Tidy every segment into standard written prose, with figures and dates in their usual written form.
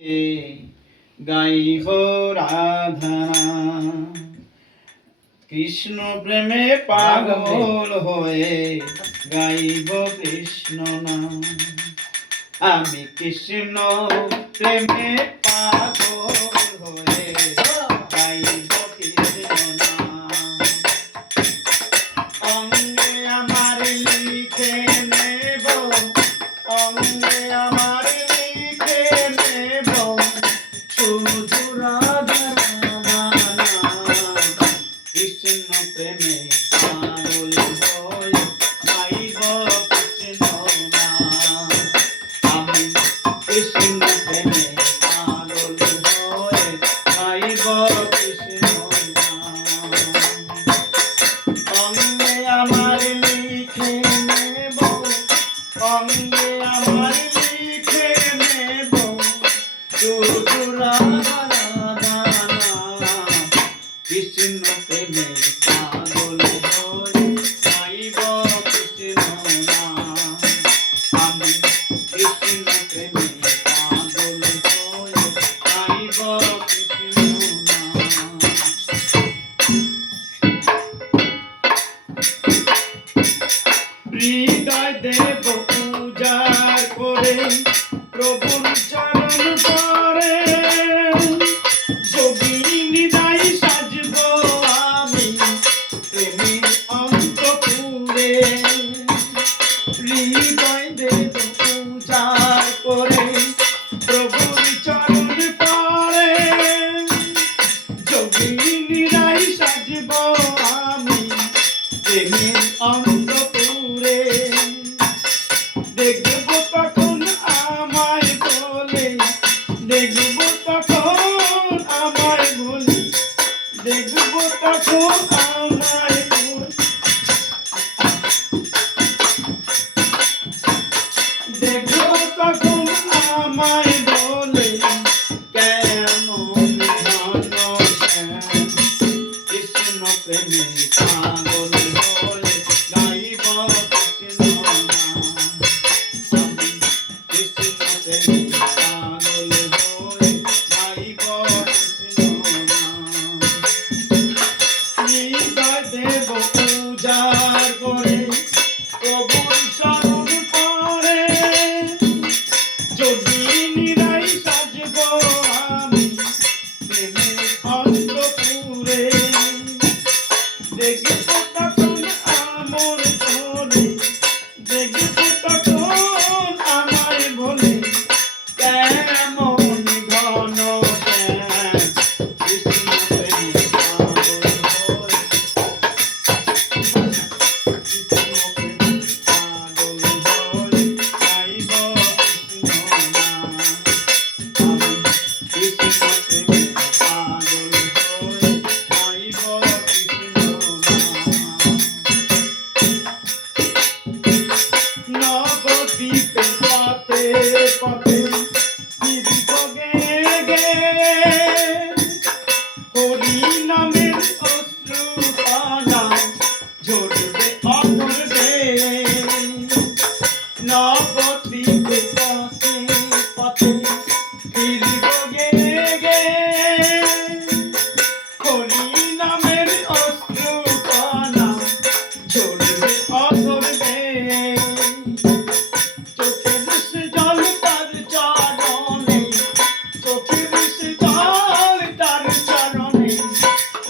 গাইব রাধা কৃষ্ণ প্রেমে পাগল হয়ে গাইব কৃষ্ণ নাম। আমি কৃষ্ণ প্রেমে পাগল হয়ে গাইব কৃষ্ণ নাম। অঙ্গে আমার লিখে নেব, অঙ্গে আমার লিখে নেব শুধু রাধা নাম। কৃষ্ণ প্রেমে পাগল হয়ে গাইব কৃষ্ণ নাম। আমি কৃষ্ণ প্রেমে পাগল হয়ে গাইব কৃষ্ণ নাম। অঙ্গে আমার লিখে নেব, অঙ্গে আমার লিখে নেব শুধু রাধা নাম। কৃষ্ণ প্রেমে পাগল হয়ে গাইব কৃষ্ণ নাম। আমি কৃষ্ণ প্রেমে পাগল হয়ে গাইব কৃষ্ণ নাম। হৃদয় দেব পূজার করে প্রভুর চরণ পরে, যোগিনী দাই সাজব আমি প্রেমের অন্তপুরে। হৃদয় দেব পূজার করে প্রভুর চরণ পরে, যোগিনী দাই সাজব আমি প্রেমের অন্তপুরে। দেখব তখন আমায় বলে, দেখব তখন আমায় বলে, দেখব তখন আমায় বলে, দেখব তখন আমায় বলে কেমন ঘন কৃষ্ণ প্রেমে পাগল হয়ে গাইব কৃষ্ণ নাম। আমি কৃষ্ণ প্রেমে পাগল হয়ে গাইব কৃষ্ণ নাম। হৃদয় দেব পূজার করে প্রভুর চরণ পরে, যোগিনী রাই সাজব আমি প্রেমের অন্তপুরে। দেখব তখন আমার বলে, দেখব তখন আমায় বলে কেমন ঘন কৃষ্ণ প্রেমে পাগল হয়ে, কৃষ্ণ প্রেমে পাগল হয়ে গাইব কৃষ্ণ নাম। আমি কৃষ্ণ প্রেমে পাগল হয়ে গাইব কৃষ্ণ নাম। নবদ্বীপের পথে পথে ফিরিব গে গে, হরি নামের অশ্রুপানা ঝরবে অমর বেয়ে। নবদ্বীপের পথে পথে ফিরিব গে গে, হরি নামের অশ্রুপানা ঝরবে অমর বেয়ে। চোখের সে জল তার চরণে, চোখের সে জল তার চরণে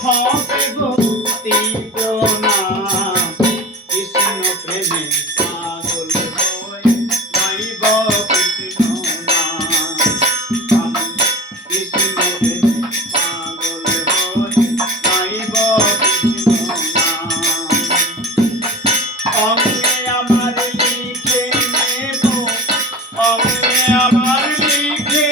হবে ভক্তি প্রণাম। কৃষ্ণ প্রেমে পাগল হয়ে গাইব কৃষ্ণ নাম। আমি কৃষ্ণ প্রেমে পাগল হয়ে গাইব কৃষ্ণ নাম। অঙ্গে আমার লিখে নেব, অঙ্গে আমার লিখে